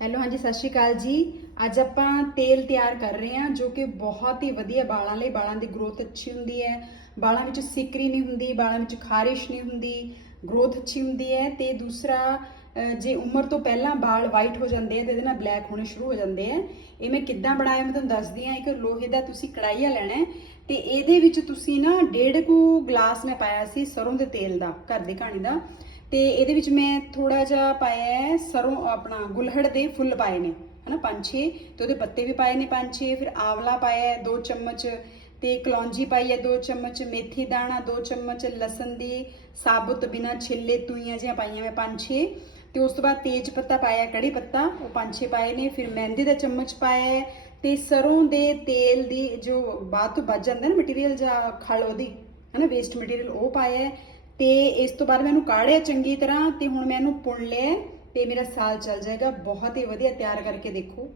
Hello, ਹਾਂਜੀ, ਸਤਿ ਸ਼੍ਰੀ ਅਕਾਲ ਜੀ। ਅੱਜ ਆਪਾਂ ਤੇਲ ਤਿਆਰ ਕਰ ਰਹੇ ਹਾਂ, ਜੋ ਕਿ ਬਹੁਤ ਹੀ ਵਧੀਆ ਵਾਲਾਂ ਲਈ ਵਾਲਾਂ ਦੀ ਗਰੋਥ ਅੱਛੀ ਹੁੰਦੀ ਹੈ। ਵਾਲਾਂ ਵਿੱਚ ਸਿਕਰੀ ਨਹੀਂ ਹੁੰਦੀ ਵਾਲਾਂ ਵਿੱਚ ਖਾਰਿਸ਼ ਨਹੀਂ ਹੁੰਦੀ ਗਰੋਥ ਅੱਛੀ ਹੁੰਦੀ ਹੈ। ਤੇ ਦੂਸਰਾ ਜੇ ਉਮਰ ਤੋਂ ਪਹਿਲਾਂ ਵਾਲ ਵਾਈਟ ਹੋ ਜਾਂਦੇ ਆ, ਤੇ ਇਹਦੇ ਨਾਲ ਬਲੈਕ ਹੋਣੇ ਸ਼ੁਰੂ ਹੋ ਜਾਂਦੇ ਆ। ਇਹ ਮੈਂ ਕਿੱਦਾਂ ਬਣਾਇਆ, ਮੈਂ ਤੁਹਾਨੂੰ ਦੱਸਦੀ ਹਾਂ। ਇੱਕ ਲੋਹੇ ਦਾ ਤੁਸੀਂ ਕੜਾਈਆ ਲੈਣਾ ਹੈ, ਤੇ ਇਹਦੇ ਵਿੱਚ ਤੁਸੀਂ ਨਾ ਡੇਢ ਕੁ ਗਲਾਸ ਮੈਂ ਪਾਇਆ ਸੀ ਸਰੋਂ ਦੇ ਤੇਲ ਦਾ, ਘਰ ਦੀ ਕਹਾਣੀ ਦਾ। ਤੇ ਇਹਦੇ ਵਿੱਚ ਮੈਂ ਥੋੜਾ ਜਿਹਾ ਪਾਇਆ ਹੈ ਸਰੋਂ, ਆਪਣਾ ਗੁਲਹੜ ਦੇ ਫੁੱਲ ਪਾਏ ਨੇ, ਹਨਾ ਪੰਜ ਛੇ, ਤੇ ਉਹਦੇ ਪੱਤੇ ਵੀ ਪਾਏ ਨੇ ਪੰਜ ਛੇ, ਫਿਰ ਆਵਲਾ ਪਾਇਆ ਹੈ ਦੋ ਚਮਚ, ਤੇ ਕਲੌਂਜੀ ਪਾਈ ਹੈ ਦੋ ਚਮਚ, ਮੇਥੀ ਦਾਣਾ ਦੋ ਚਮਚ, ਲਸਣ ਦੀ ਸਾਬੁਤ ਬਿਨਾ ਛਿੱਲੇ ਤੂਈਆਂ ਜਿਹੀਆਂ ਪਾਈਆਂ ਮੈਂ ਪੰਜ ਛੇ, ਤੇ ਉਸ ਤੋਂ ਬਾਅਦ ਤੇਜ ਪੱਤਾ ਪਾਇਆ, ਕੜੀ ਪੱਤਾ, ਉਹ ਪੰਜ ਛੇ ਪਾਏ ਨੇ, ਫਿਰ ਮਹਿੰਦੀ ਦਾ ਚਮਚ ਪਾਇਆ ਹੈ, ਤੇ ਸਰੋਂ ਦੇ ਤੇਲ ਦੀ ਜੋ ਬਾਅਦ ਤੋਂ ਬਚ ਜਾਂਦਾ ਨਾ ਮਟੀਰੀਅਲ ਜਾਂ ਖਲ ਉਹਦੀ, ਹਨਾ ਵੇਸਟ ਮਟੀਰੀਅਲ ਉਹ ਪਾਇਆ ਤੇ ਇਸ ਤੋਂ ਬਾਅਦ ਮੈਂ ਮੈਨੂੰ ਕਾੜਿਆ ਚੰਗੀ ਤਰ੍ਹਾਂ ਤੇ ਹੁਣ ਮੈਂ ਇਹਨੂੰ ਪੁਣ ਲਿਆ ਹੈ ਤੇ ਮੇਰਾ ਸਾਲ ਚੱਲ ਜਾਏਗਾ। ਬਹੁਤ ਹੀ ਵਧੀਆ, ਤਿਆਰ ਕਰਕੇ ਦੇਖੋ।